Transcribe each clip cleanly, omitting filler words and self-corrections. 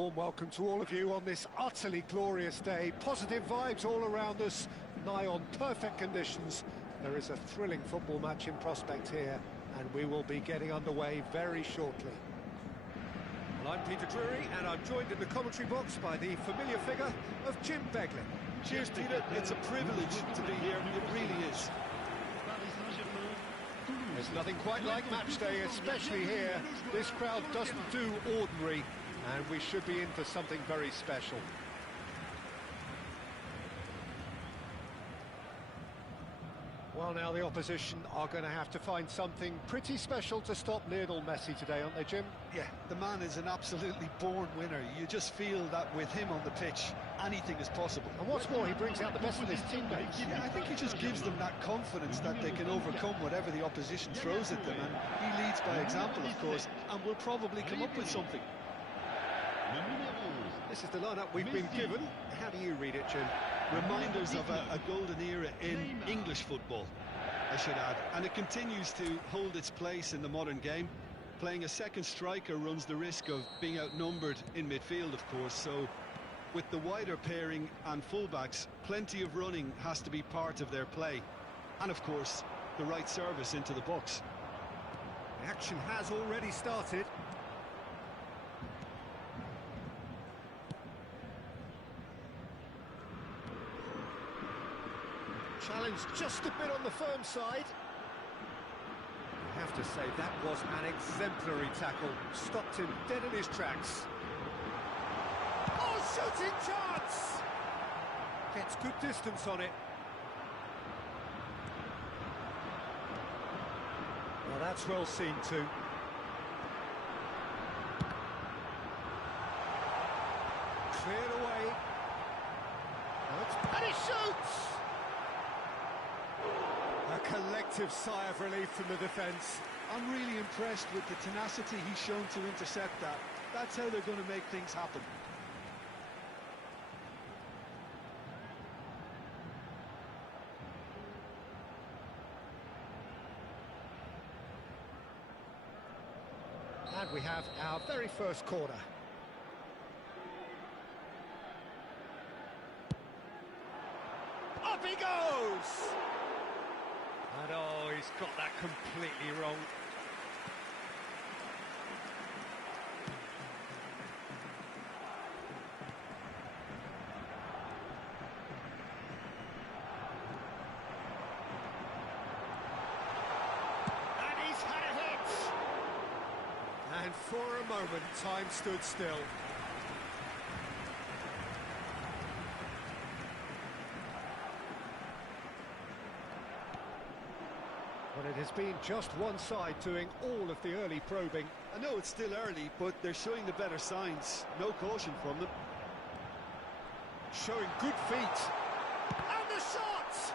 warm welcome to all of you on this utterly glorious day. Positive vibes all around us, nigh on perfect conditions. There is a thrilling football match in prospect here, and we will be getting underway very shortly. Well, I'm Peter Drury, and I'm joined in the commentary box by the familiar figure of Jim Beglin. Cheers, Peter. It's a privilege to be here. It really is. There's nothing quite like match day, especially here. This crowd doesn't do ordinary, and we should be in for something very special. Well, now the opposition are going to have to find something pretty special to stop Lionel Messi today, aren't they, Jim? Yeah, the man is an absolutely born winner. You just feel that with him on the pitch, anything is possible. And what's more, he brings out the best of his teammates. Yeah, I think he just gives them that confidence that they can overcome whatever the opposition throws at them, and he leads by example, of course, and will probably come up with something. This is the lineup we've been given. How do you read it, Jim? Reminders of a golden era in English football, I should add, and it continues to hold its place in the modern game. Playing a second striker runs the risk of being outnumbered in midfield, of course, so with the wider pairing and fullbacks, plenty of running has to be part of their play, and of course the right service into the box. The action has already started. Challenge just a bit on the firm side. I have to say, that was an exemplary tackle. Stopped him dead in his tracks. Oh, shooting chance! Gets good distance on it. Well, that's well seen too. Cleared away. And he shoots! A collective sigh of relief from the defence. I'm really impressed with the tenacity he's shown to intercept that. That's how they're going to make things happen. And we have our very first corner. Up he goes! And oh, he's got that completely wrong. And he's had a hit! And for a moment, time stood still. Well, it has been just one side doing all of the early probing. I know it's still early, but they're showing the better signs. No caution from them. Showing good feet. And the shot!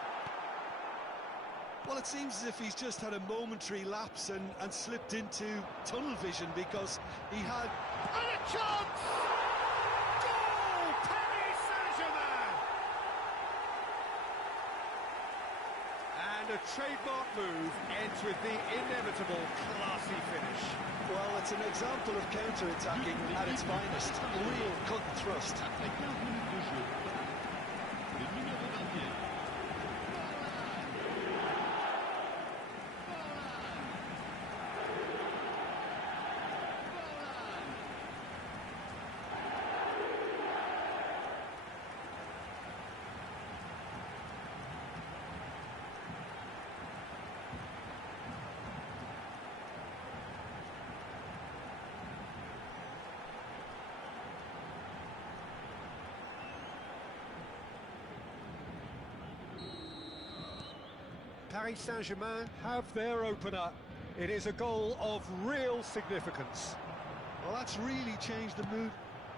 Well, it seems as if he's just had a momentary lapse and slipped into tunnel vision, because he had... And a chance! Goal! Paris Saint-Germain! And a trademark move ends with the inevitable classy finish. Well, it's an example of counter-attacking at its finest. Real cut and thrust. Paris Saint-Germain have their opener. It is a goal of real significance. Well, that's really changed the mood.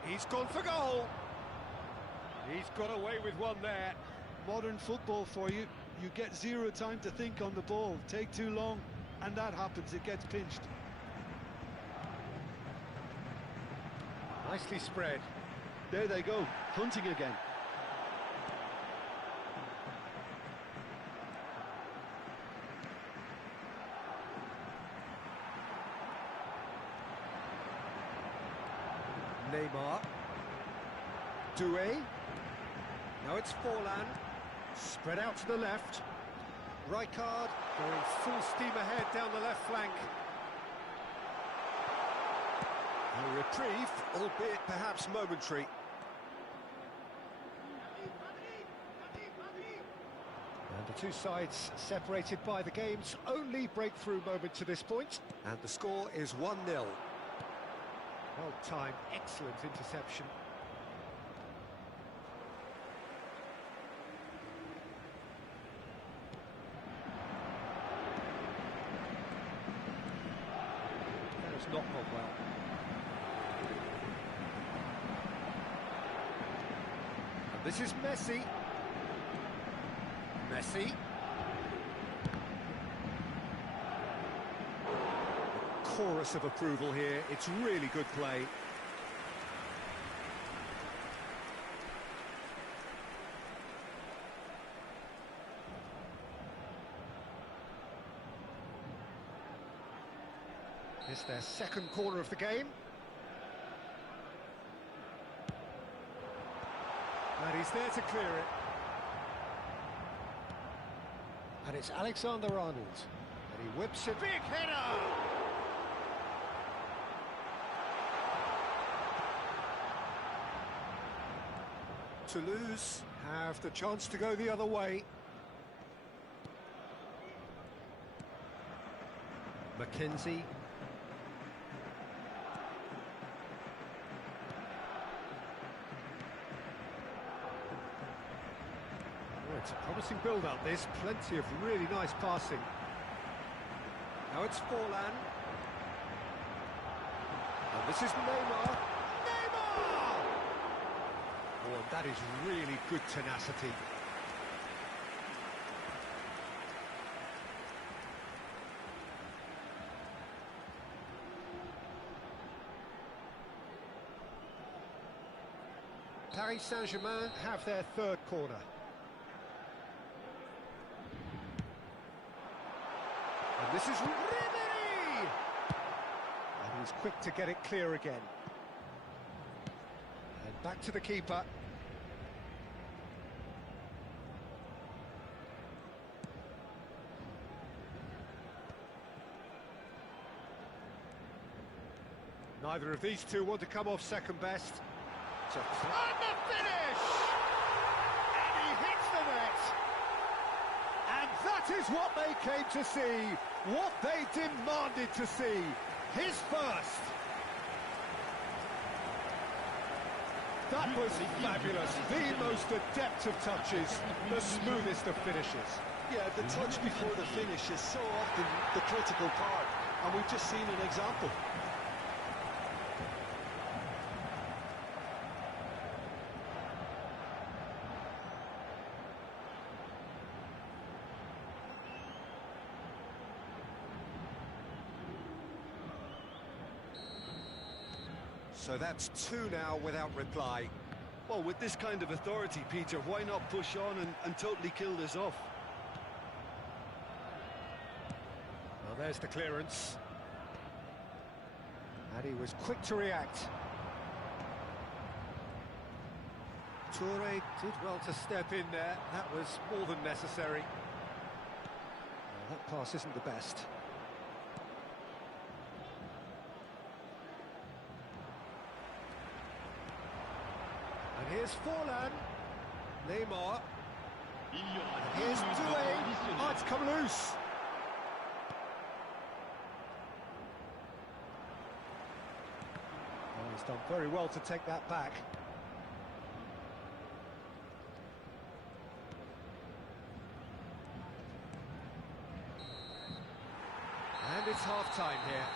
He's gone for goal. He's got away with one there. Modern football for you. You get zero time to think on the ball. Take too long, and that happens. It gets pinched. Nicely spread. There they go, hunting again. Neymar. Doué. Now it's Forlan. Spread out to the left. Rijkaard going full steam ahead down the left flank. A reprieve, albeit perhaps momentary. And the two sides separated by the game's only breakthrough moment to this point. And the score is 1-0. Well timed, excellent interception. That has not gone well. And this is Messi. Messi. A chorus of approval here. It's really good play. It's their second corner of the game. And he's there to clear it. And it's Alexander-Arnold. And he whips it. Big header! Toulouse have the chance to go the other way. Mackenzie. Oh, it's a promising build-up, this. Plenty of really nice passing. Now it's Forlan. And this is Neymar. Neymar! Oh, and that is really good tenacity. Paris Saint-Germain have their third corner. And this is Ribéry! And he's quick to get it clear again. And back to the keeper. Neither of these two want to come off second best. And the finish! And he hits the net! And that is what they came to see, what they demanded to see. His first. That was fabulous, the most adept of touches, the smoothest of finishes. Yeah, the touch before the finish is so often the critical part, and we've just seen an example. So that's two now without reply. Well, with this kind of authority, Peter, why not push on and totally kill this off? Well, there's the clearance. And he was quick to react. Touré did well to step in there. That was more than necessary. Well, that pass isn't the best. And here's Forlan. Neymar. And here's Doué. Oh, it's come loose. Oh, he's done very well to take that back. And it's half-time here.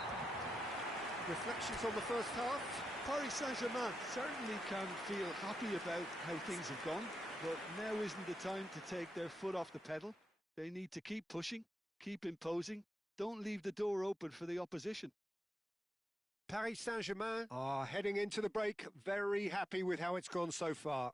Reflections on the first half? Paris Saint-Germain certainly can feel happy about how things have gone, but now isn't the time to take their foot off the pedal. They need to keep pushing, keep imposing, don't leave the door open for the opposition. Paris Saint-Germain are heading into the break very happy with how it's gone so far.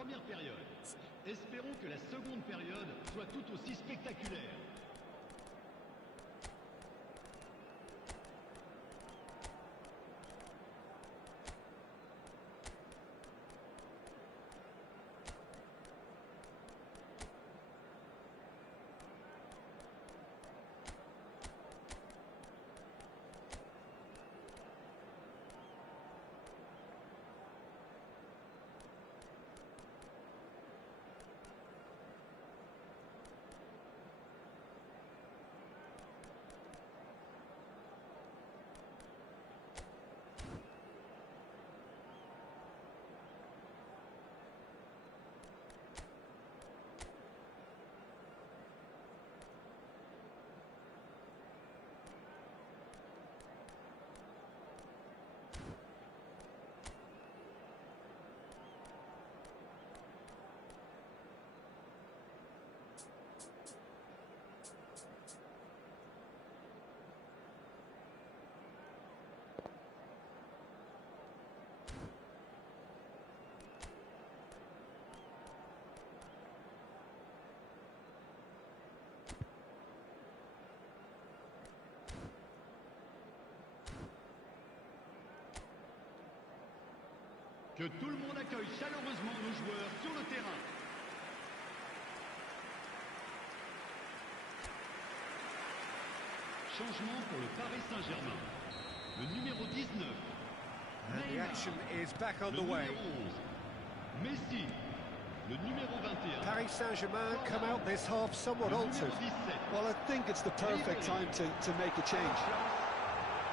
première période. Espérons que la seconde période soit tout aussi spectaculaire. Que tout le monde accueille chaleureusement nos joueurs sur le terrain. Changement pour le Paris Saint-Germain. Le numéro 19. And the action is back on the Le way. numéro 11. Messi. Le numéro 21. Paris Saint-Germain come out this half somewhat Le altered. numéro 17. Well, I think it's the perfect time to make a change.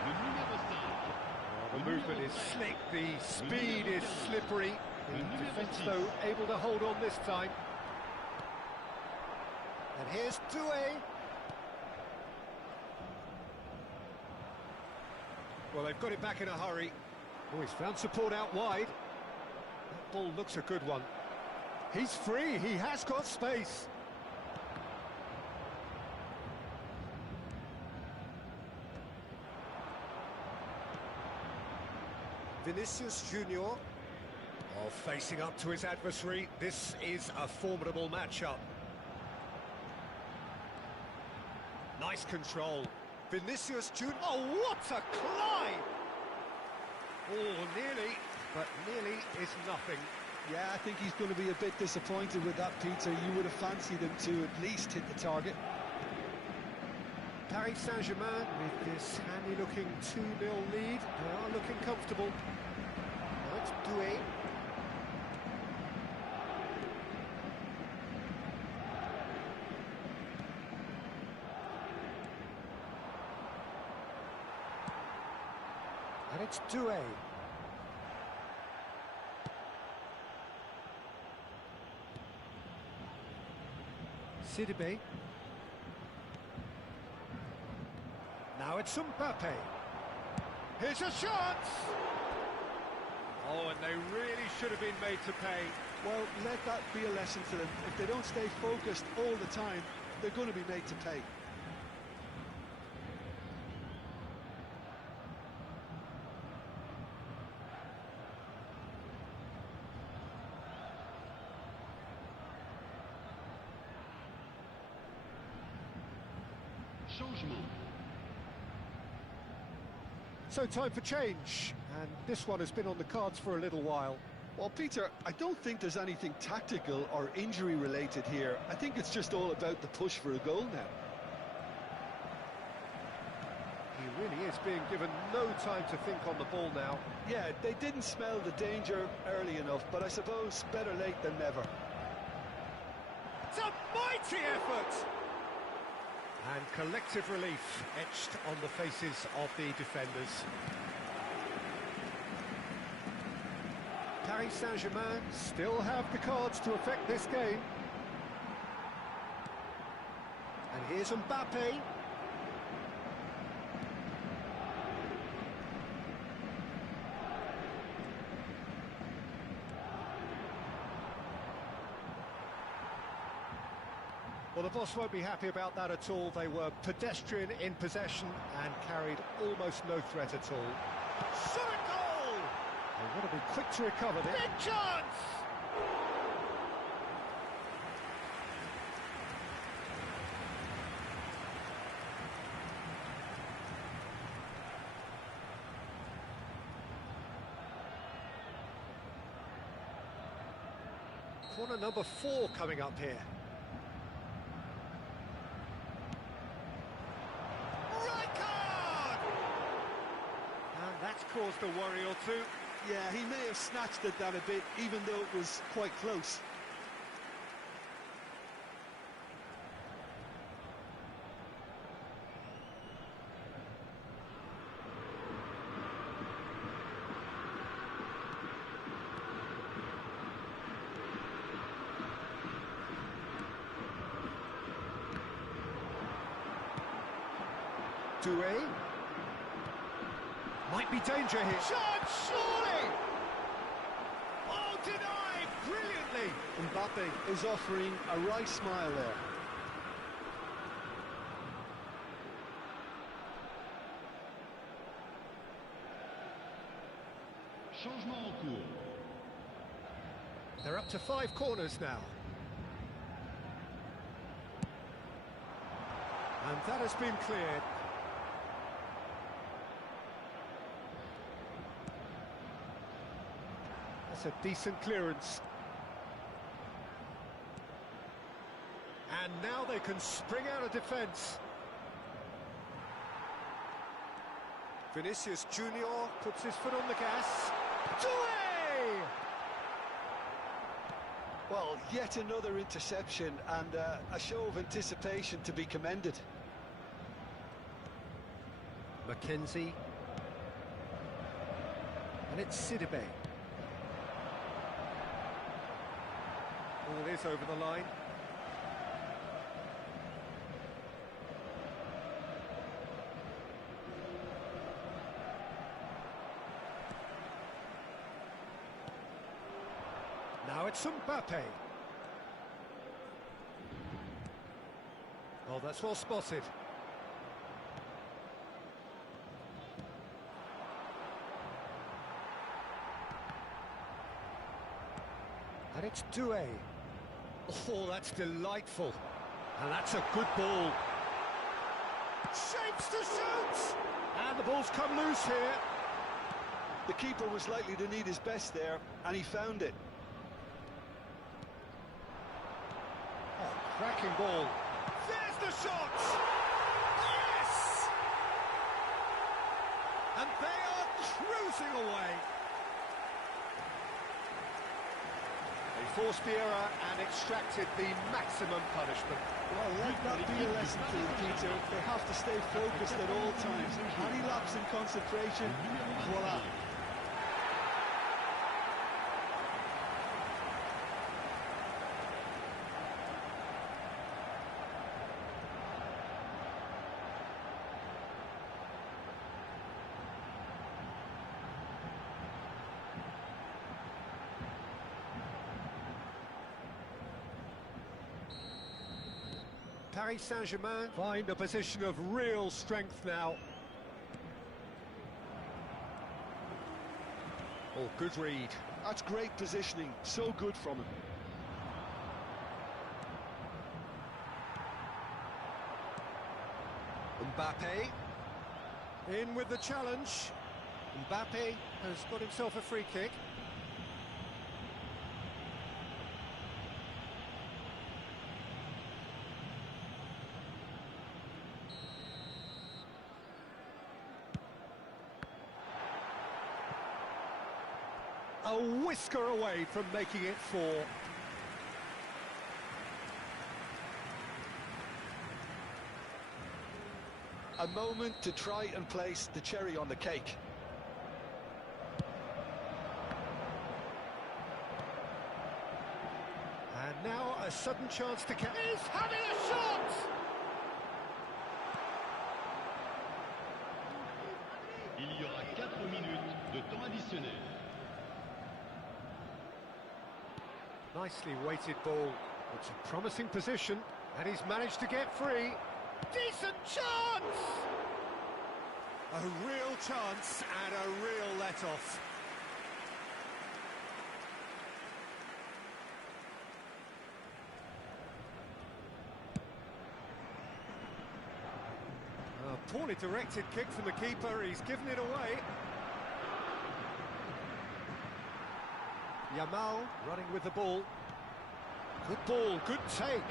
Le numéro 5. The movement is slick, the speed is slippery. The defence, though, able to hold on this time. And here's Doué. Well, they've got it back in a hurry. Oh, he's found support out wide. That ball looks a good one. He's free, he has got space. Vinicius Junior, facing up to his adversary. This is a formidable matchup. Nice control. Vinicius Junior, oh, what a climb! Oh, nearly, but nearly is nothing. Yeah, I think he's going to be a bit disappointed with that, Peter. You would have fancied him to at least hit the target. Paris Saint-Germain, with this handy-looking 2-0 lead, they are looking comfortable. Now it's Doué. And it's Doué. Sidibe. Now it's Mbappe. Here's a shot! Oh, and they really should have been made to pay. Well, let that be a lesson for them. If they don't stay focused all the time, they're going to be made to pay. Changement. So time for change, and this one has been on the cards for a little while. Well, Peter, I don't think there's anything tactical or injury-related here. I think it's just all about the push for a goal now. He really is being given no time to think on the ball now. Yeah, they didn't smell the danger early enough, but I suppose better late than never. It's a mighty effort! And collective relief etched on the faces of the defenders. Paris Saint-Germain still have the cards to affect this game. And here's Mbappe. Well, the boss won't be happy about that at all. They were pedestrian in possession and carried almost no threat at all. Shot a goal! They want to be quick to recover this. Big chance! Corner number 4 coming up here. Right card! And that's caused a worry or two. Yeah, he may have snatched at that a bit, even though it was quite close. Doué. Might be danger here. Shot, surely! Oh, denied brilliantly! Mbappe is offering a right smile there. Changement en cours. They're up to 5 corners now. And that has been cleared. That's a decent clearance. And now they can spring out of defence. Vinicius Junior puts his foot on the gas. Doué! Well, yet another interception and a show of anticipation to be commended. Mackenzie. And it's Sidibe. Well, it is over the line. Now it's Mbappe. Oh, that's well spotted. And it's Doué. Oh, that's delightful. And that's a good ball. Shapes to shoot! And the ball's come loose here. The keeper was likely to need his best there, and he found it. Oh, cracking ball. There's the shot! Yes! And they are cruising away. They forced the error and extracted the maximum punishment. Well, let that be a lesson to them, Peter. They have to stay focused at all times. Any lapse in concentration, voila. Paris Saint-Germain find a position of real strength now. Oh, good read. That's great positioning, so good from him. Mbappe in with the challenge. Mbappe has got himself a free kick. A whisker away from making it 4. A moment to try and place the cherry on the cake. And now a sudden chance to catch. He's having a shot! Il y aura 4 minutes de temps additionnel. Nicely weighted ball. It's a promising position, and he's managed to get free. Decent chance! A real chance and a real let-off. A poorly directed kick from the keeper. He's given it away. Yamal running with the ball. Good ball, good take.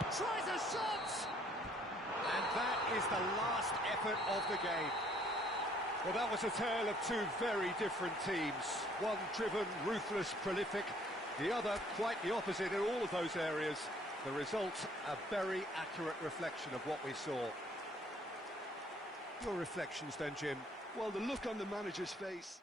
Tries a shot! And that is the last effort of the game. Well, that was a tale of two very different teams. One driven, ruthless, prolific. The other quite the opposite in all of those areas. The result, a very accurate reflection of what we saw. Your reflections then, Jim? Well, the look on the manager's face.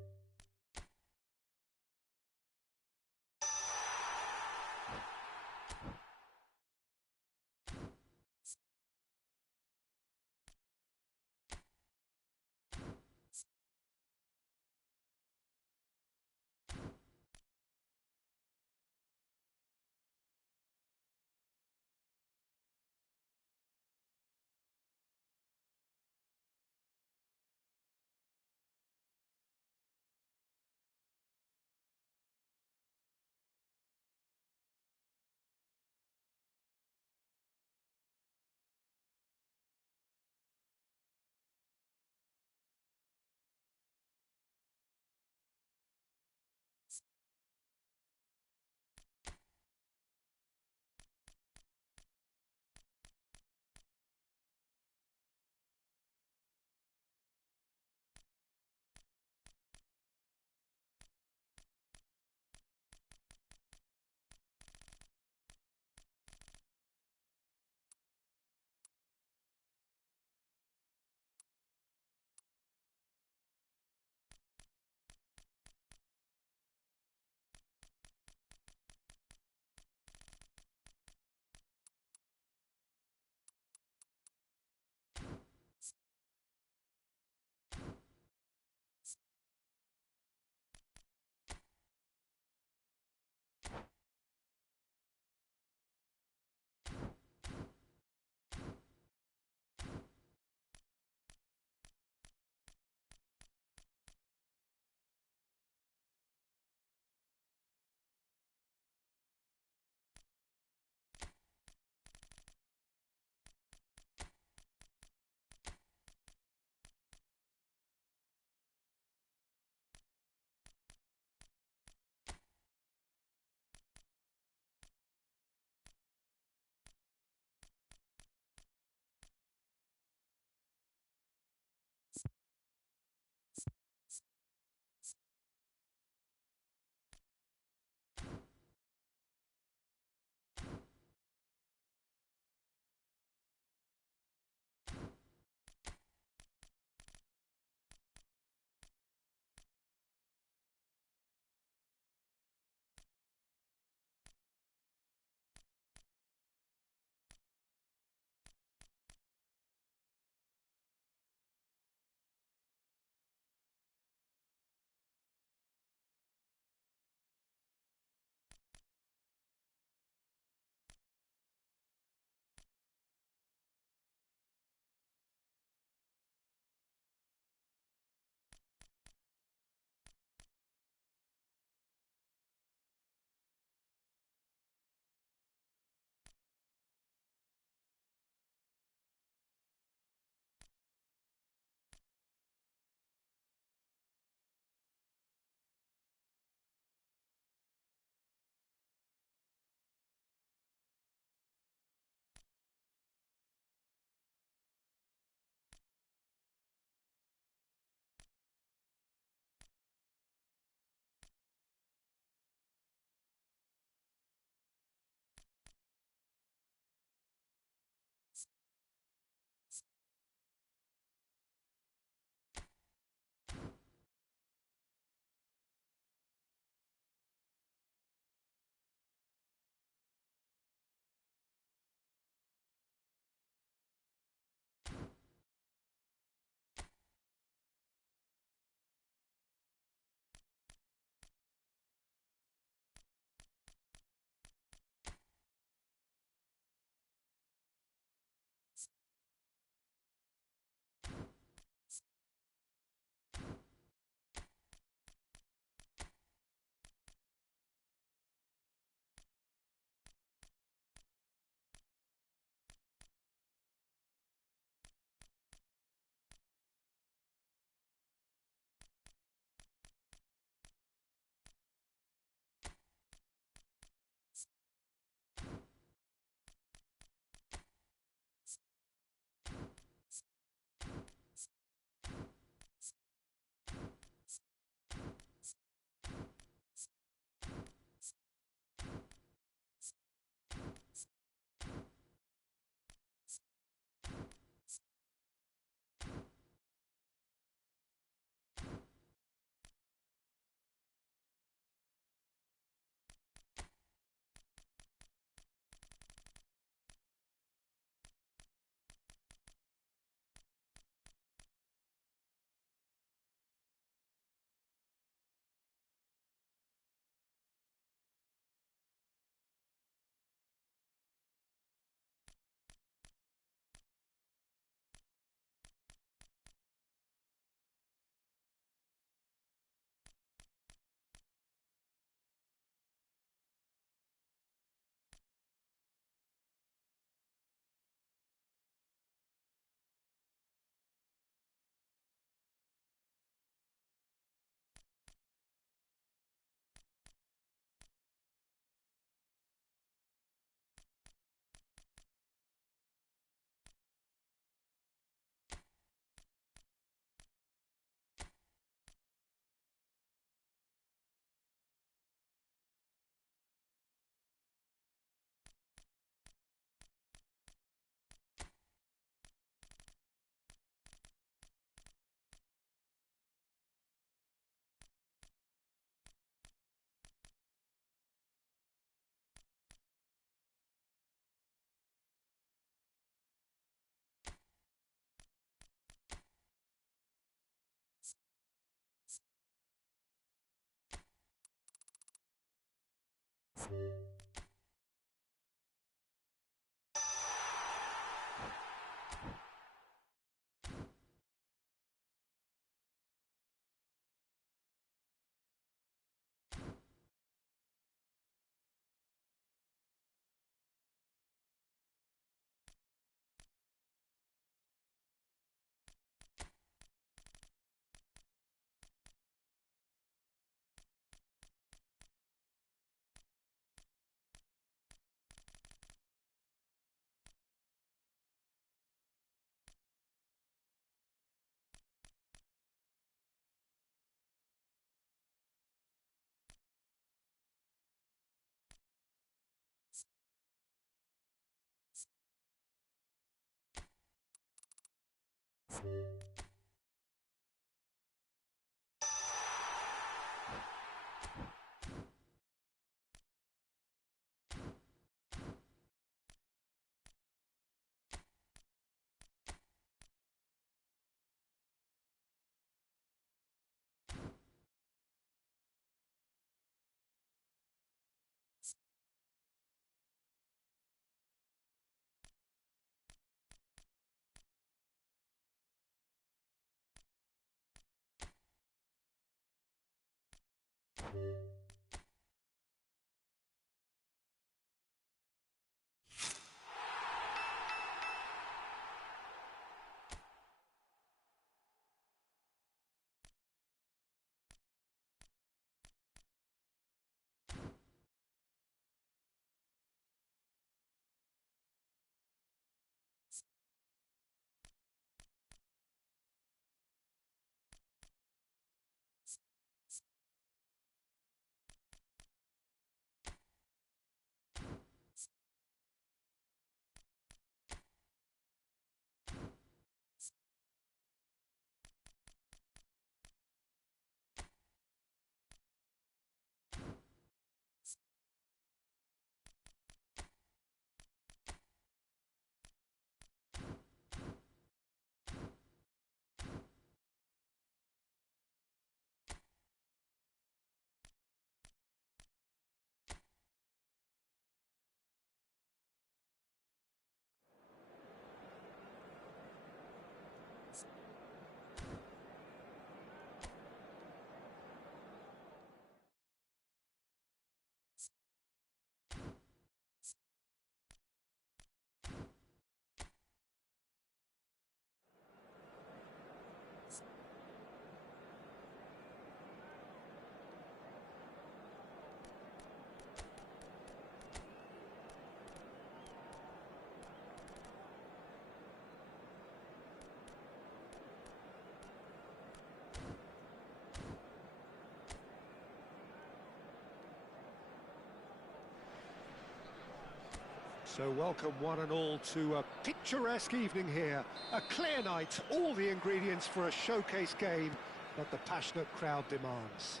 So welcome one and all to a picturesque evening here. A clear night, all the ingredients for a showcase game that the passionate crowd demands.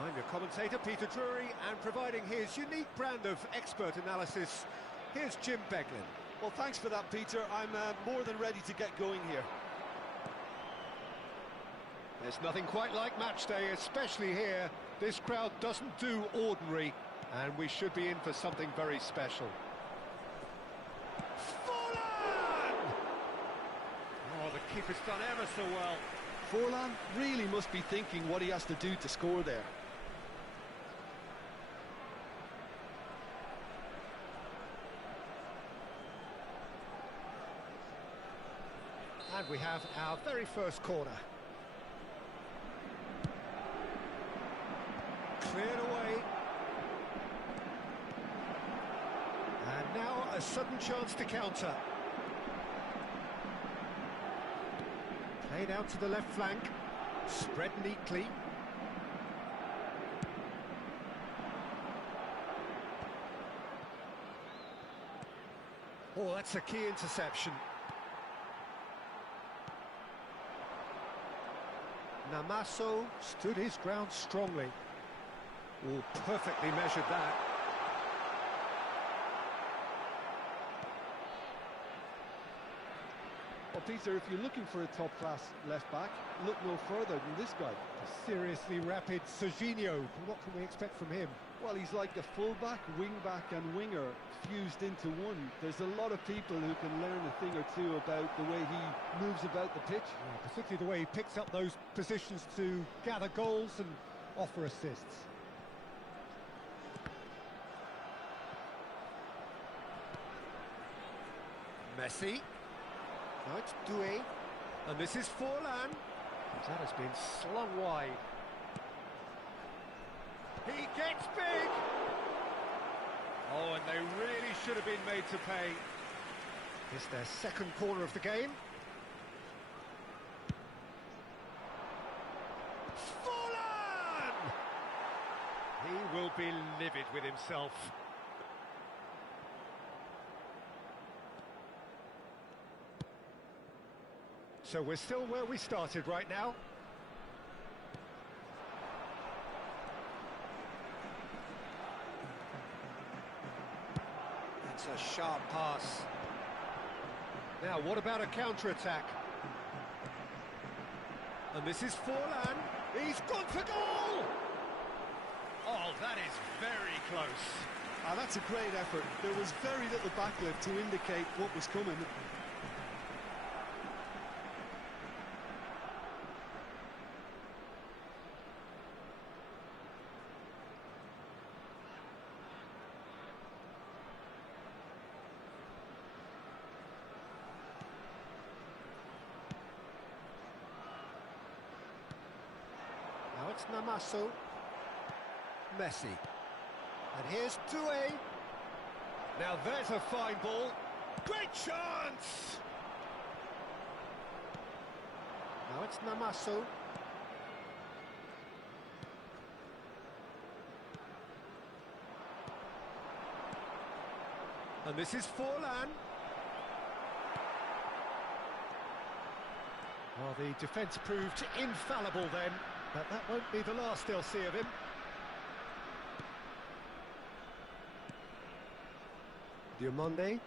I'm your commentator, Peter Drury, and providing his unique brand of expert analysis, here's Jim Beglin. Well, thanks for that, Peter. I'm more than ready to get going here. There's nothing quite like match day, especially here. This crowd doesn't do ordinary, and we should be in for something very special. Forlan! Oh, the keeper's done ever so well. Forlan really must be thinking what he has to do to score there. And we have our very first corner. Cleared away. And now a sudden chance to counter. Played out to the left flank. Spread neatly. Oh, that's a key interception. Namaso stood his ground strongly. Oh, perfectly measured that. Well, Peter, if you're looking for a top-class left-back, look no further than this guy. A seriously rapid Serginho. What can we expect from him? Well, he's like a full-back, wing-back and winger fused into one. There's a lot of people who can learn a thing or two about the way he moves about the pitch. Yeah, particularly the way he picks up those positions to gather goals and offer assists. Messi. Now it's Doué. And this is Forlan. That has been slung wide. He gets big! Oh, and they really should have been made to pay. It's their second corner of the game. Forlan! He will be livid with himself. So we're still where we started right now. That's a sharp pass. Now, what about a counter-attack? And this is Forlan. He's gone for goal! Oh, that is very close. That's a great effort. There was very little backlift to indicate what was coming. Now it's Namaso. Messi. And here's Doué. Now there's a fine ball. Great chance! Now it's Namaso. And this is Forlan. Well, the defence proved infallible then, but that won't be the last they'll see of him. Diomande.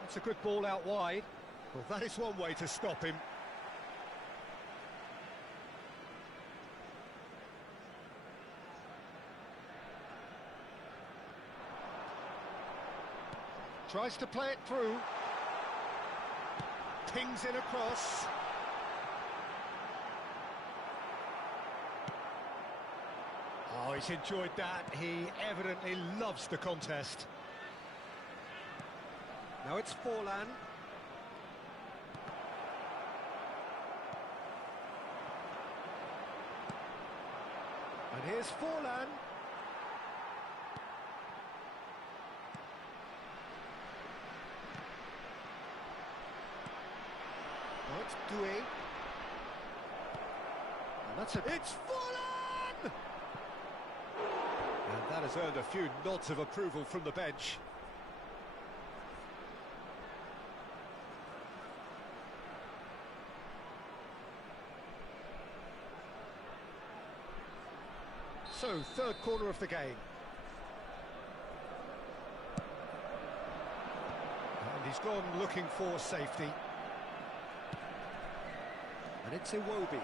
That's a good ball out wide. Well, that is one way to stop him. Tries to play it through. Pings in across. Oh, he's enjoyed that. He evidently loves the contest. Now it's Forlan. And here's Forlan. Now it's Doué. And that's it. It's Forlan! And that has earned a few nods of approval from the bench. So, third corner of the game. And he's gone looking for safety. And it's Iwobi.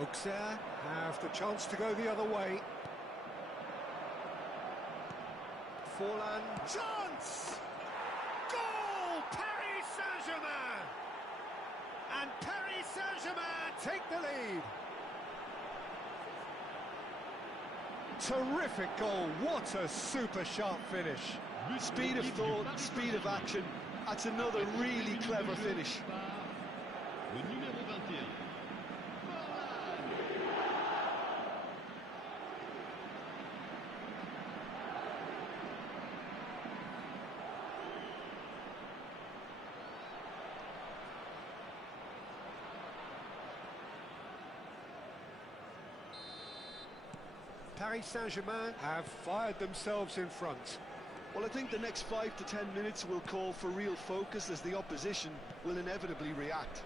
Auxerre have the chance to go the other way. Forlan, chance! Goal! Paris Saint-Germain! And Paris Saint-Germain take the lead. Terrific goal, what a super sharp finish. Speed of thought, speed of action, that's another really clever finish. Le numéro 21. Paris Saint-Germain have fired themselves in front. Well, I think the next 5 to 10 minutes will call for real focus as the opposition will inevitably react.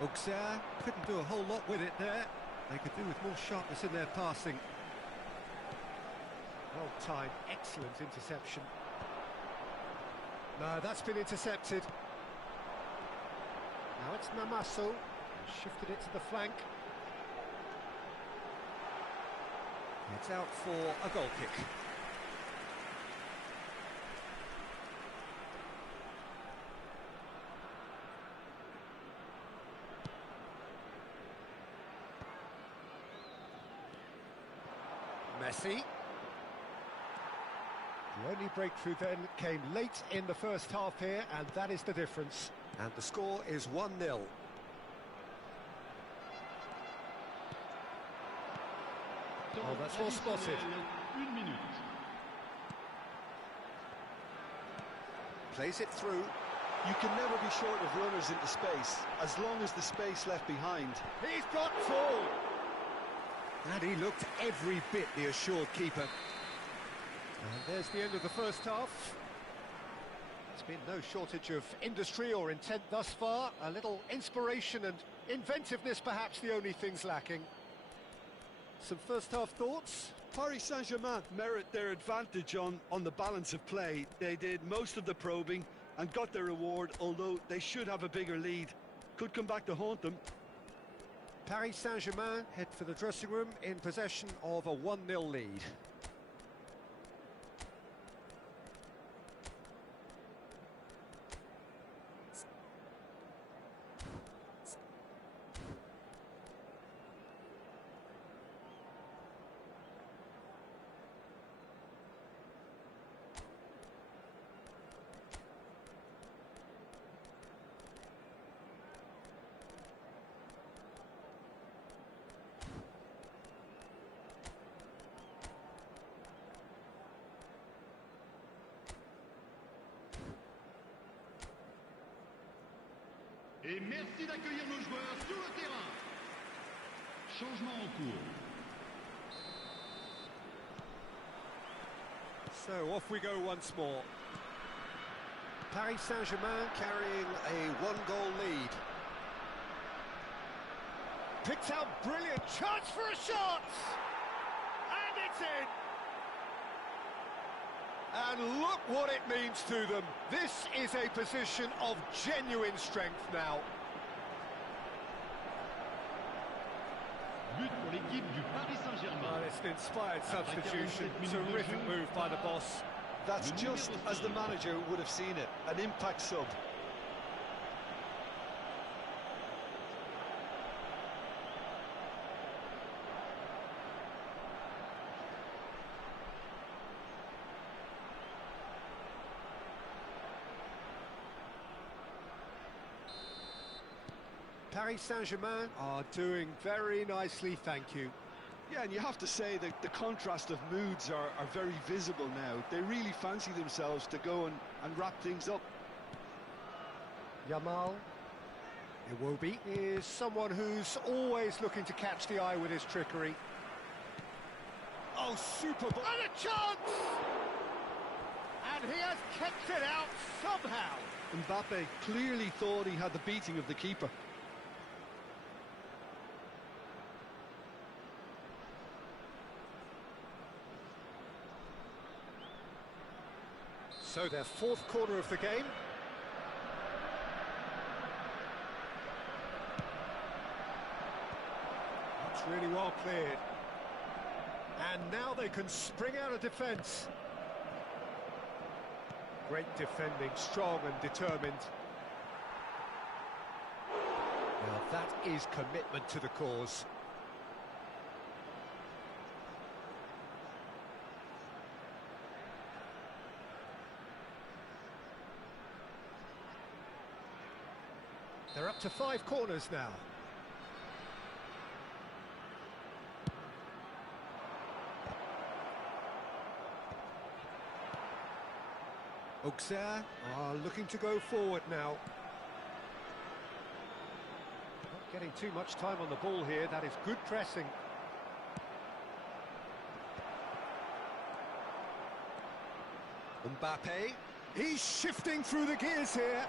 Auxerre couldn't do a whole lot with it there. They could do with more sharpness in their passing. Well timed, excellent interception. No, that's been intercepted. Now it's Namaso, shifted it to the flank. It's out for a goal kick. Messi. The only breakthrough then came late in the first half here, and that is the difference. And the score is 1-0. Oh, that's well spotted. Plays it through. You can never be short of runners into space, as long as the space left behind. He's got full! And he looked every bit the assured keeper. And there's the end of the first half. There's been no shortage of industry or intent thus far. A little inspiration and inventiveness, perhaps the only things lacking. Some first half thoughts? Paris Saint-Germain merit their advantage on the balance of play. They did most of the probing and got their reward, although they should have a bigger lead. Could come back to haunt them. Paris Saint-Germain head for the dressing room in possession of a 1-0 lead. Et merci d'accueillir nos joueurs sur le terrain. Changement en cours. So off we go once more. Paris Saint-Germain carrying a 1-goal lead. Picked out, brilliant chance for a shot! And it's in! And look what it means to them. This is a position of genuine strength now. But pour l'équipe du Paris Saint-Germain. Well, it's an inspired substitution. Terrific move by the boss. That's just as the manager would have seen it, an impact sub. Paris Saint-Germain are doing very nicely, thank you. Yeah, and you have to say that the contrast of moods are very visible now. They really fancy themselves to go and wrap things up. Yamal Iwobi is someone who's always looking to catch the eye with his trickery. Oh, super ball. And a chance! And he has kept it out somehow. Mbappe clearly thought he had the beating of the keeper. So their fourth corner of the game. That's really well cleared. And now they can spring out of defence. Great defending, strong and determined. Now that is commitment to the cause. They're up to 5 corners now. Auxerre are looking to go forward now. Not getting too much time on the ball here, that is good pressing. Mbappe, he's shifting through the gears here.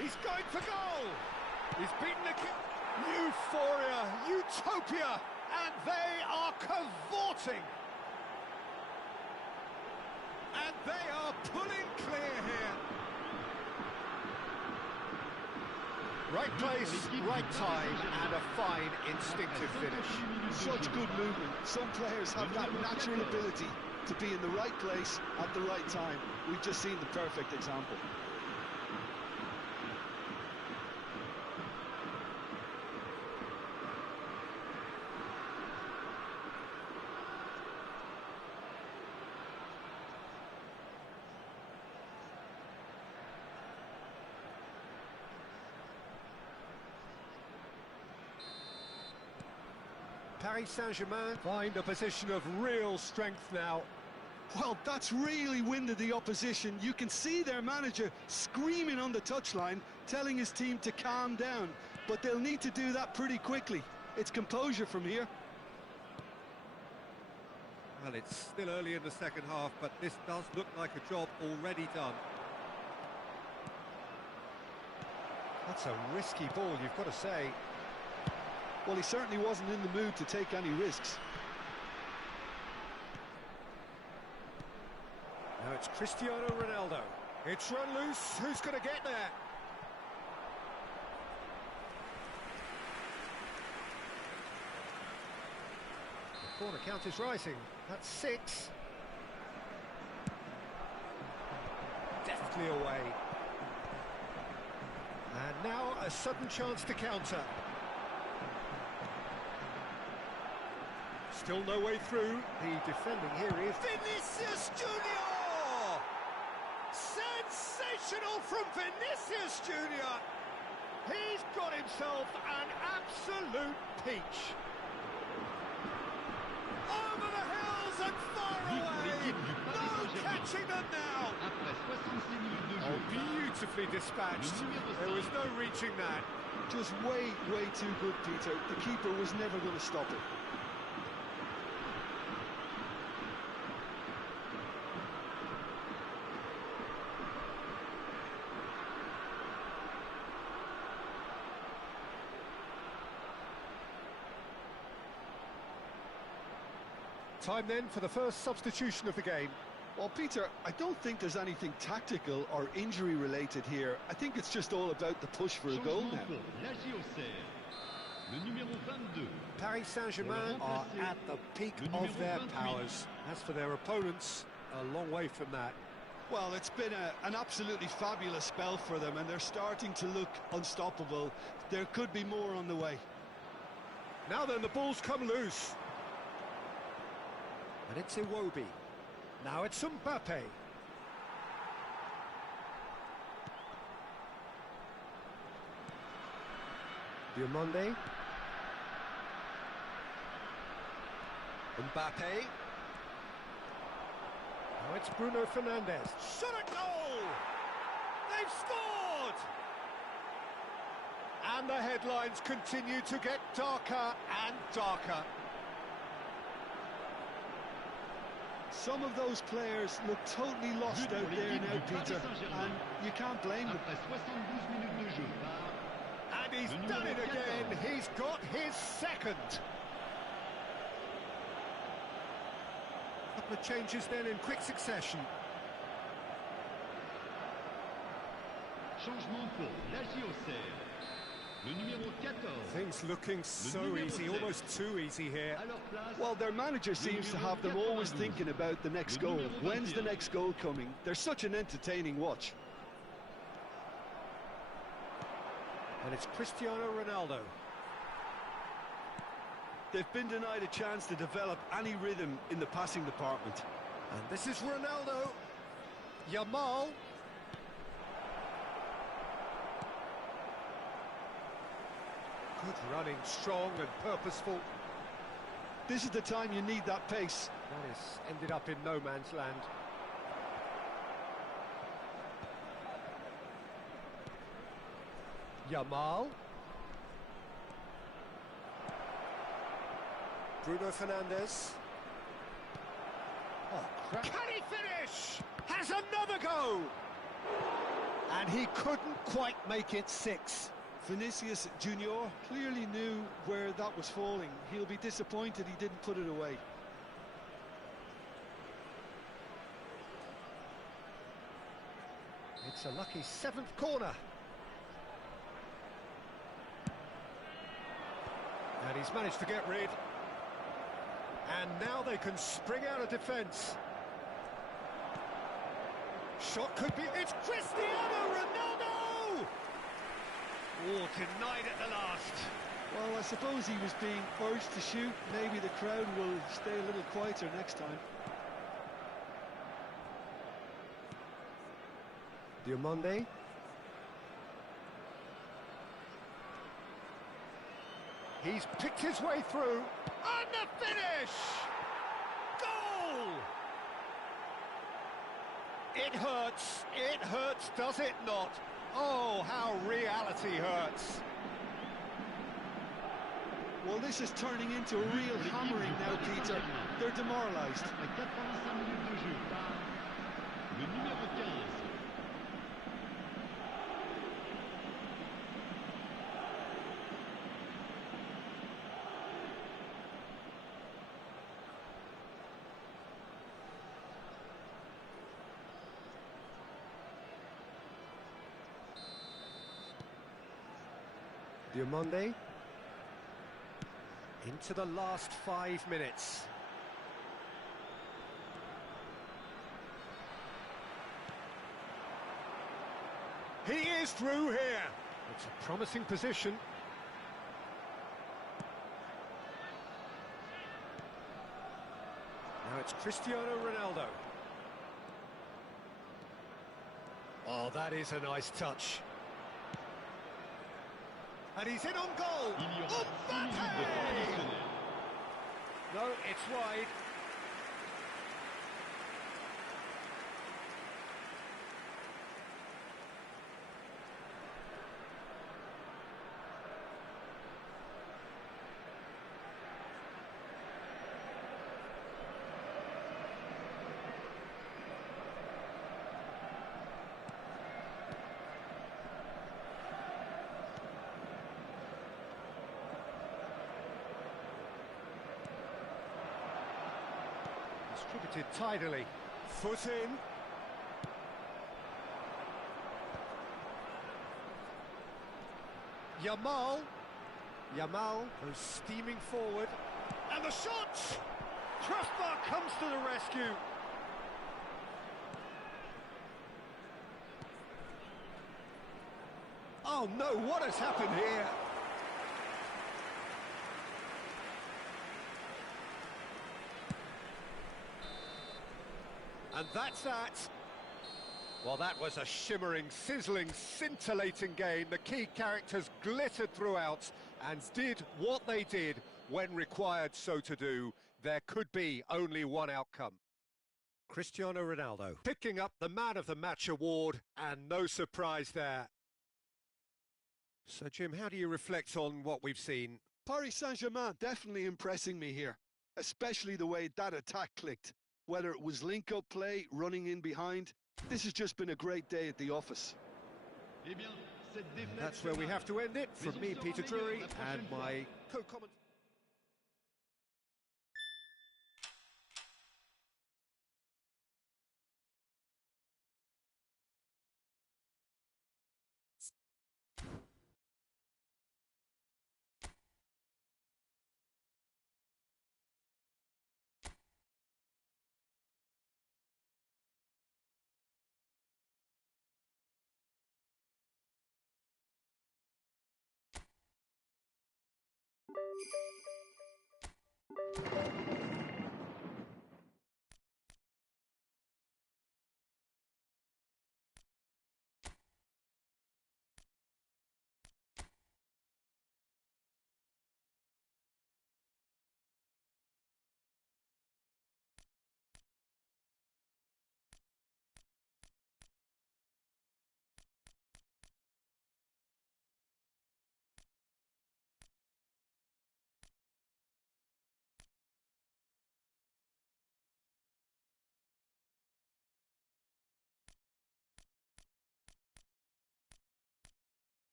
He's going for goal! He's beaten the kick. Euphoria, utopia! And they are cavorting. And they are pulling clear here. Right place, right time, and a fine instinctive finish. Such good movement. Some players have that natural ability to be in the right place at the right time. We've just seen the perfect example. Paris Saint-Germain find a position of real strength now. Well, that's really winded the opposition. You can see their manager screaming on the touchline, telling his team to calm down. But they'll need to do that pretty quickly. It's composure from here. Well, it's still early in the second half, but this does look like a job already done. That's a risky ball, you've got to say. Well, he certainly wasn't in the mood to take any risks. Now it's Cristiano Ronaldo. It's run loose. Who's going to get there? The corner count is rising. That's 6. Deftly away. And now a sudden chance to counter. Still no way through. The defending here is Vinicius Junior! Sensational from Vinicius Junior! He's got himself an absolute peach. Over the hills and far away. No catching them now. Oh, beautifully dispatched. There was no reaching that. Just way too good, Peter. The keeper was never going to stop it. Time then for the first substitution of the game. Well, Peter, I don't think there's anything tactical or injury related here. I think it's just all about the push for a goal now. Paris Saint-Germain are at the peak of their powers. As for their opponents, a long way from that. Well, it's been an absolutely fabulous spell for them, and they're starting to look unstoppable. There could be more on the way. Now then, the ball's come loose. And it's Iwobi. Now it's Mbappe. Diomande. Mbappe. Now it's Bruno Fernandes. Shot at goal! They've scored! And the headlines continue to get darker and darker. Some of those players look totally lost out there now, Peter, and you can't blame them. And he's done it again. He's got his second. A couple of changes then in quick succession. Changement pour l'Agiocère. Le numéro 14. Things looking so easy, almost too easy here. Well, their manager seems to have them always thinking about the next goal. When's the next goal coming? They're such an entertaining watch. And it's Cristiano Ronaldo. They've been denied a chance to develop any rhythm in the passing department. And this is Ronaldo. Yamal. Good running, strong and purposeful. This is the time you need that pace. That has ended up in no man's land. Yamal. Bruno Fernandes. Oh, crap. Can he finish? Has another go! And he couldn't quite make it 6. Vinicius Junior clearly knew where that was falling. He'll be disappointed he didn't put it away. It's a lucky 7th corner. And he's managed to get rid. And now they can spring out of defence. Shot could be... It's Cristiano Ronaldo! Oh, denied at the last. Well, I suppose he was being urged to shoot. Maybe the crowd will stay a little quieter next time. Diomande. He's picked his way through. And the finish! Goal! It hurts, does it not? Oh, how reality hurts. Well, this is turning into a real hammering now, Peter. They're demoralised. Après 85 minutes de jeu par le numéro 15. Diomande. Into the last 5 minutes. He is through here. It's a promising position. Now it's Cristiano Ronaldo. Oh, that is a nice touch. And he's in on goal. Mbappe! No, it's wide. Distributed tidily. Foot in. Yamal goes steaming forward. And the shot! Crossbar comes to the rescue. Oh no, what has happened here? And that's that. Well, that was a shimmering, sizzling, scintillating game. The key characters glittered throughout and did what they did when required so to do. There could be only one outcome. Cristiano Ronaldo picking up the Man of the Match award, and no surprise there. So, Jim, how do you reflect on what we've seen? Paris Saint-Germain definitely impressing me here, especially the way that attack clicked. Whether it was link-up play, running in behind, this has just been a great day at the office. Eh bien, cette défaite That's where we have to end it. From me, Peter Drury, and my co-commentator.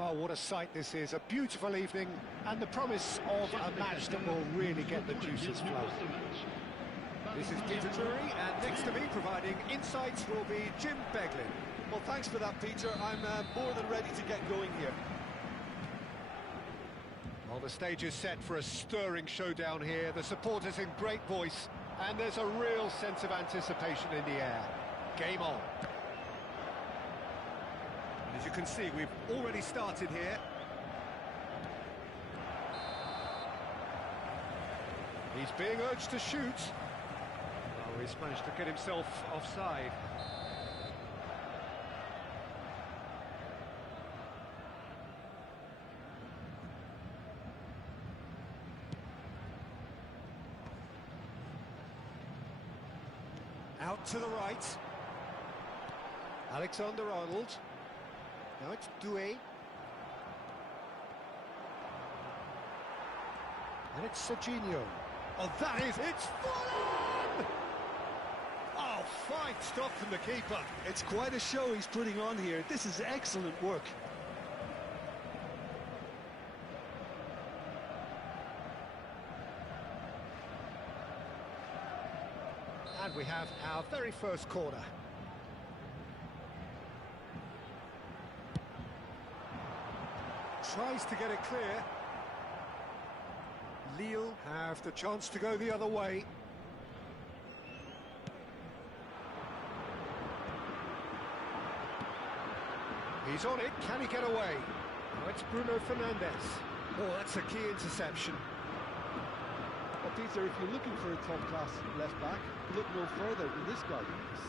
Well, what a sight this is. A beautiful evening and the promise of a match that will really get the juices flowing. This is Peter Drury, and next to me providing insights will be Jim Beglin. Well, thanks for that, Peter. I'm more than ready to get going here. Well, the stage is set for a stirring showdown here. The supporters in great voice, and there's a real sense of anticipation in the air. Game on. And as you can see, we've already started here. He's being urged to shoot. Oh, he's managed to get himself offside. Out to the right. Alexander-Arnold. Now it's Doué. And it's Serginho. Oh, that is... It's fallen! Oh, fine stop from the keeper. It's quite a show he's putting on here. This is excellent work. And we have our very first corner. Tries to get it clear. Lille have the chance to go the other way. He's on it, can he get away? Now it's Bruno Fernandes. Oh, that's a key interception. Well, Peter, if you're looking for a top-class left-back, look no further than this guy.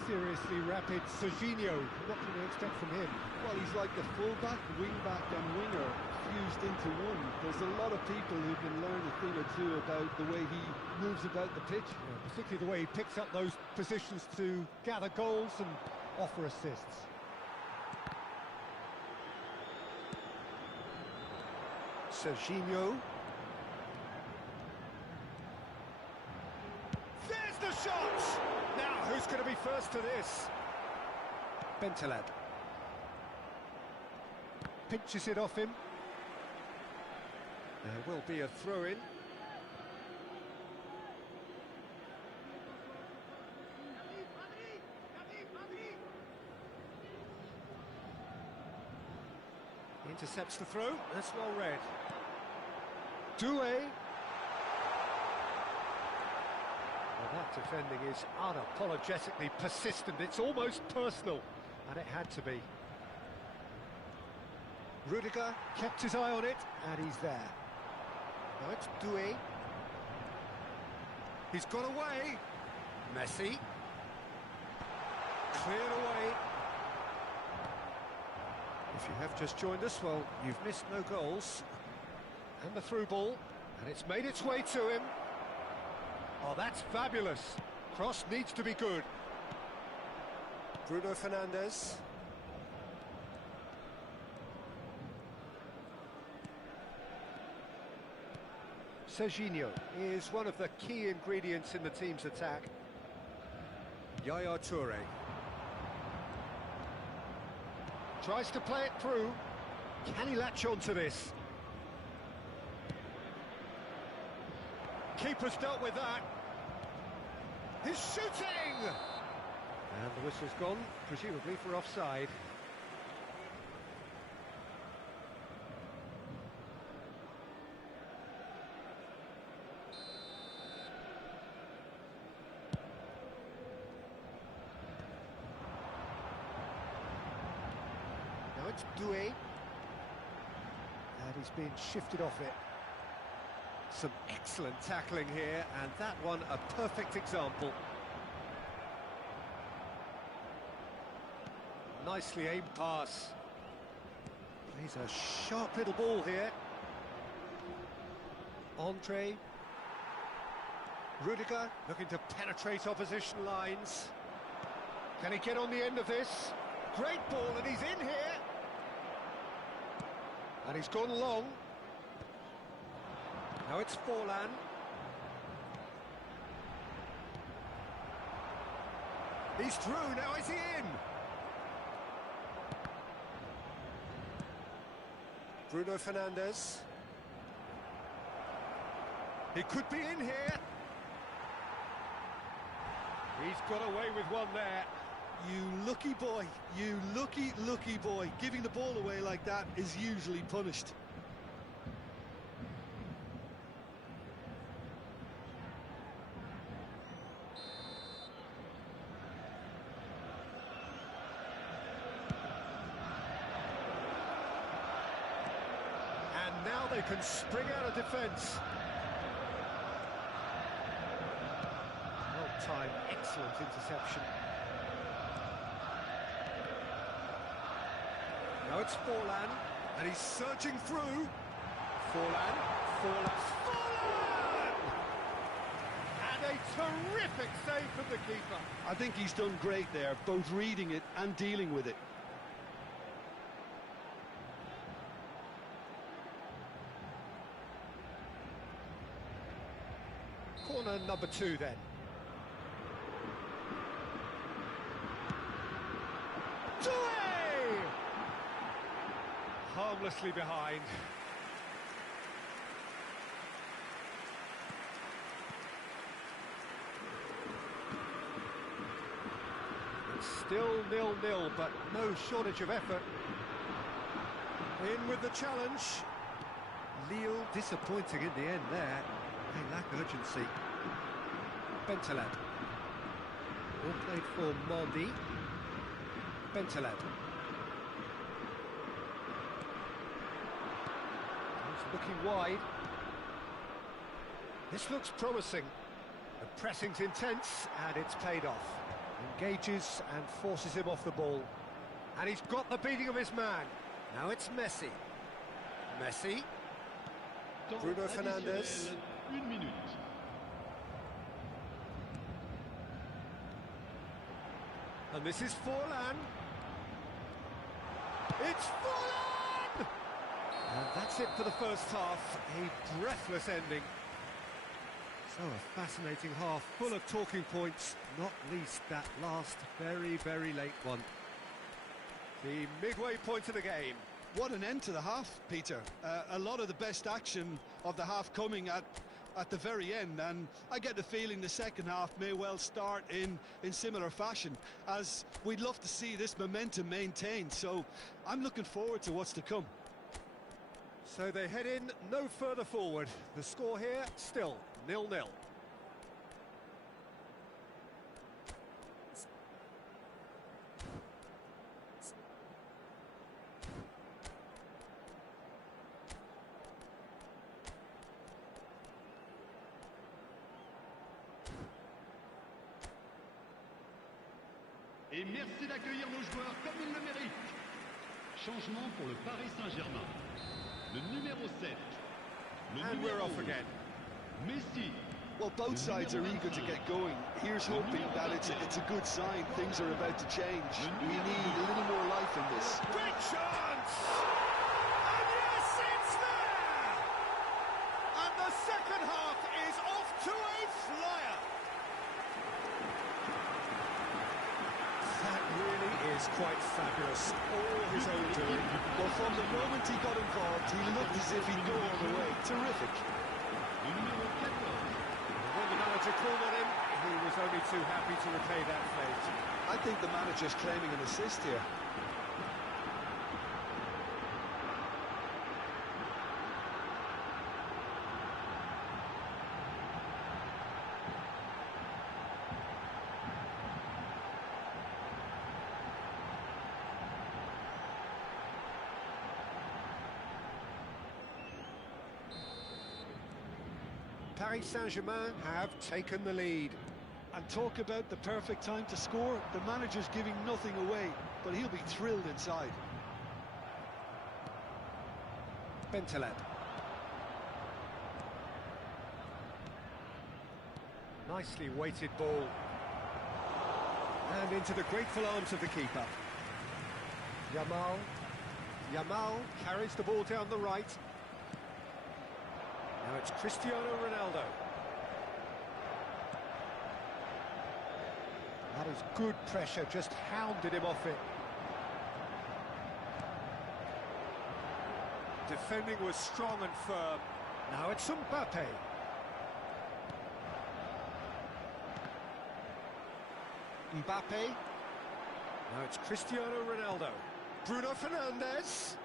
Seriously rapid Serginho. What can we expect from him? Well, he's like the full-back, wing-back and winger fused into one. There's a lot of people who can learn a thing or two about the way he moves about the pitch. Yeah, particularly the way he picks up those positions to gather goals and offer assists. Serginho. There's the shot! Now, who's going to be first to this? Bentaleb. Pinches it off him. There will be a throw-in. Intercepts the throw. That's well read. Doué. Well, that defending is unapologetically persistent. It's almost personal, and it had to be. Rudiger kept his eye on it, and he's there. Now it's Doué. He's got away. Messi. Cleared away. If you have just joined us, well, you've missed no goals. And the through ball, and it's made its way to him. Oh, that's fabulous. Cross needs to be good. Bruno Fernandes. Serginho is one of the key ingredients in the team's attack. Yaya Toure. Tries to play it through. Can he latch on to this? Keeper's dealt with that. He's shooting! And the whistle's gone, presumably for offside. Now it's Doué. And he's being shifted off it. Some excellent tackling here, and that one a perfect example. Nicely aimed pass. Plays a sharp little ball here. Andre. Rudiger looking to penetrate opposition lines. Can he get on the end of this? Great ball, and he's in here. And he's gone long. Now it's Forlan. He's through, now is he in? Bruno Fernandes. He could be in here. He's got away with one there. You lucky boy, you lucky, lucky boy. Giving the ball away like that is usually punished. And now they can spring out of defence. Well-timed, excellent interception. Now it's Forlan, and he's surging through. Forlan. And a terrific save from the keeper. I think he's done great there, both reading it and dealing with it. Corner number 2 then. Harmlessly behind. It's still 0-0, but no shortage of effort. In with the challenge. Lille disappointing in the end there. They lack urgency. Bentaleb. All played for Mondi. Bentaleb. Looking wide. This looks promising. The pressing's intense, and it's paid off. Engages and forces him off the ball. And he's got the beating of his man. Now it's Messi. Messi. Bruno Fernandes. 1 minute. And this is Forlan. It's Forlan! And that's it for the first half. A breathless ending. So a fascinating half, full of talking points, not least that last very, very late one. The midway point of the game. What an end to the half, Peter. A lot of the best action of the half coming at the very end, and I get the feeling the second half may well start in similar fashion, as we'd love to see this momentum maintained, so I'm looking forward to what's to come. So they head in no further forward. The score here, still 0-0. Et merci d'accueillir nos joueurs comme ils le méritent. Changement pour le Paris Saint-Germain. Le numéro 7. And we're off again. Messi. Well, both sides are eager to get going. Here's hoping that it's a good sign. Things are about to change. We need a little more life in this. Great chance! And yes, it's there! And the second half is off to a flyer. That really is quite fabulous. All his own doing. Well, from the moment he got involved, he looked as if he'd go all the way. Terrific. Le numéro 14. When the manager called on him, he was only too happy to repay that fate. I think the manager's claiming an assist here. Paris Saint-Germain have taken the lead. And talk about the perfect time to score. The manager's giving nothing away, but he'll be thrilled inside. Bentaleb. Nicely weighted ball. And into the grateful arms of the keeper. Yamal carries the ball down the right. Now it's Cristiano Ronaldo. That is good pressure, just hounded him off it. defending was strong and firm. Now it's Mbappe. Mbappe. Now it's Cristiano Ronaldo. Bruno Fernandes.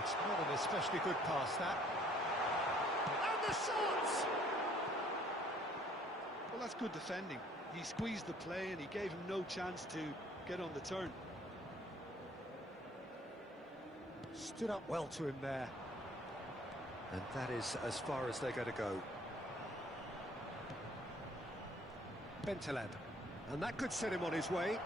It's not an especially good pass, that. And the shot! Well, that's good defending. He squeezed the play and he gave him no chance to get on the turn. Stood up well to him there. And that is as far as they're going to go. Bentaleb. And that could set him on his way.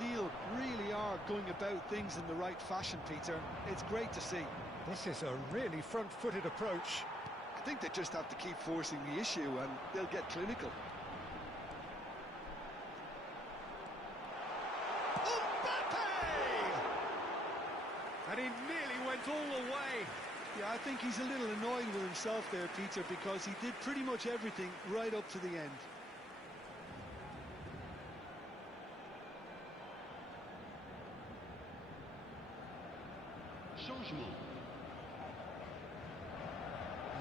Lille really are going about things in the right fashion, Peter. It's great to see. This is a really front-footed approach. I think they just have to keep forcing the issue and they'll get clinical. Mbappe! And he nearly went all the way. Yeah, I think he's a little annoyed with himself there, Peter, because he did pretty much everything right up to the end. Changement.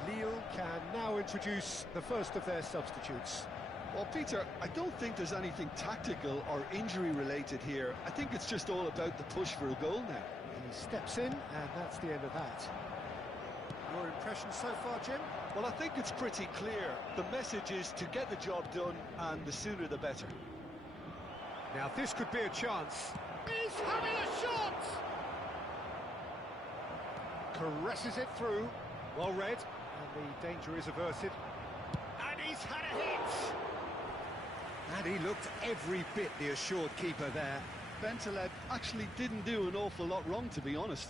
Lille can now introduce the first of their substitutes. Well, Peter, I don't think there's anything tactical or injury-related here. I think it's just all about the push for a goal now. He steps in, and that's the end of that. Your impression so far, Jim? Well, I think it's pretty clear. The message is to get the job done, and the sooner the better. Now, this could be a chance. He's having a shot! Caresses it through. Well read. And the danger is averted. And he's had a hit! And he looked every bit the assured keeper there. Bentaleb actually didn't do an awful lot wrong, to be honest.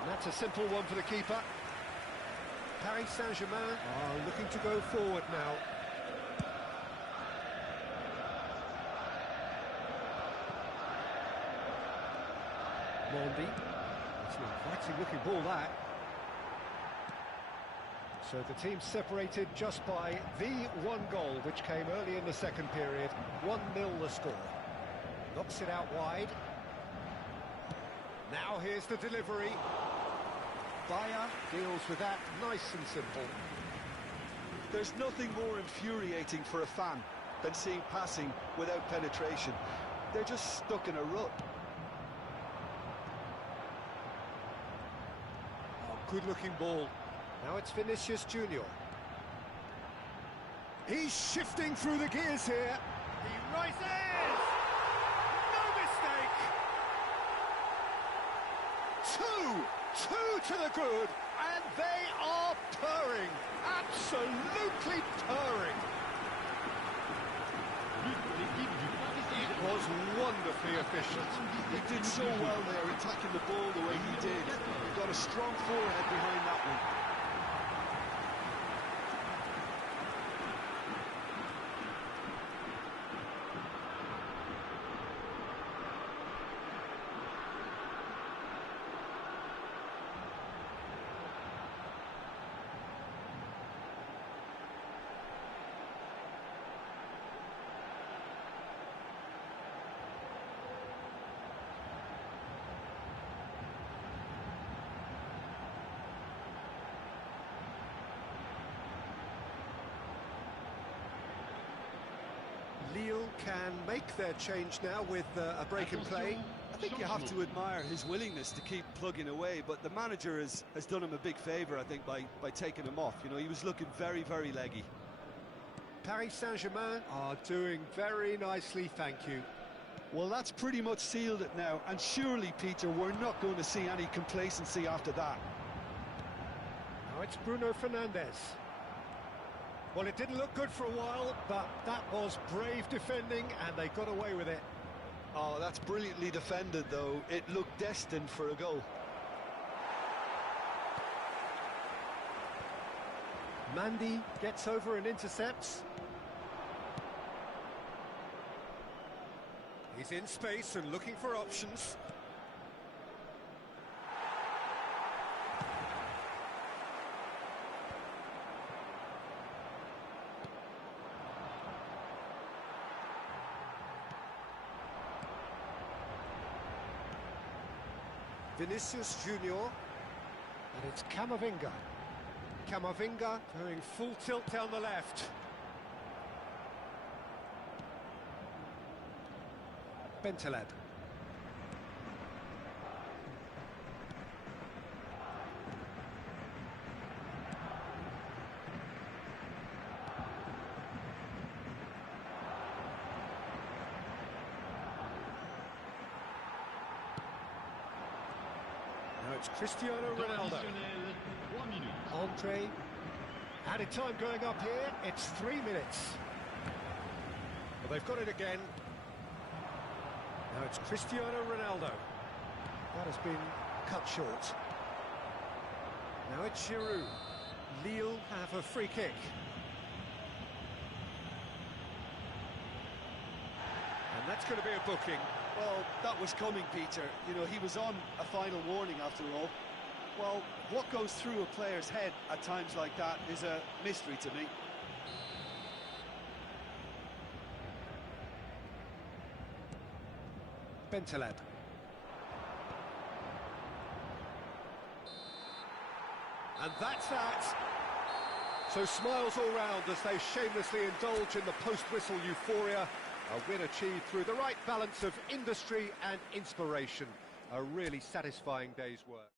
And that's a simple one for the keeper. Paris Saint-Germain are looking to go forward now. Mondi. It's an inviting looking ball, that. So the team separated just by the one goal, which came early in the second period. 1-0 the score. Knocks it out wide. Now here's the delivery. Bayer deals with that nice and simple. There's nothing more infuriating for a fan than seeing passing without penetration. They're just stuck in a rut. Good-looking ball. Now it's Vinicius Junior. He's shifting through the gears here. He rises! No mistake! Two to the good, and they are purring. Absolutely purring. It was wonderfully efficient. He did so well there, attacking the ball the way he did. He got a strong forehead behind that one. Lille can make their change now with a break in play. I think you have to admire his willingness to keep plugging away, but the manager has done him a big favour, I think, by taking him off. You know, he was looking very, very leggy. Paris Saint-Germain are doing very nicely, thank you. Well, that's pretty much sealed it now, and surely, Peter, we're not going to see any complacency after that. Now it's Bruno Fernandes. Well, it didn't look good for a while, but that was brave defending, and they got away with it. Oh, that's brilliantly defended, though. It looked destined for a goal. Mandy gets over and intercepts. He's in space and looking for options. Vinicius Junior. And it's Camavinga. Camavinga going full tilt down the left. Bentaleb. Now it's Cristiano Ronaldo. Andre. Added time going up here. It's 3 minutes. Well, they've got it again. Now it's Cristiano Ronaldo. That has been cut short. Now it's Giroud. Lille have a free kick. And that's going to be a booking. Well, that was coming, Peter. You know, he was on a final warning after all. Well, what goes through a player's head at times like that is a mystery to me. Bentaleb. And that's that. So smiles all round as they shamelessly indulge in the post-whistle euphoria. A win achieved through the right balance of industry and inspiration. A really satisfying day's work.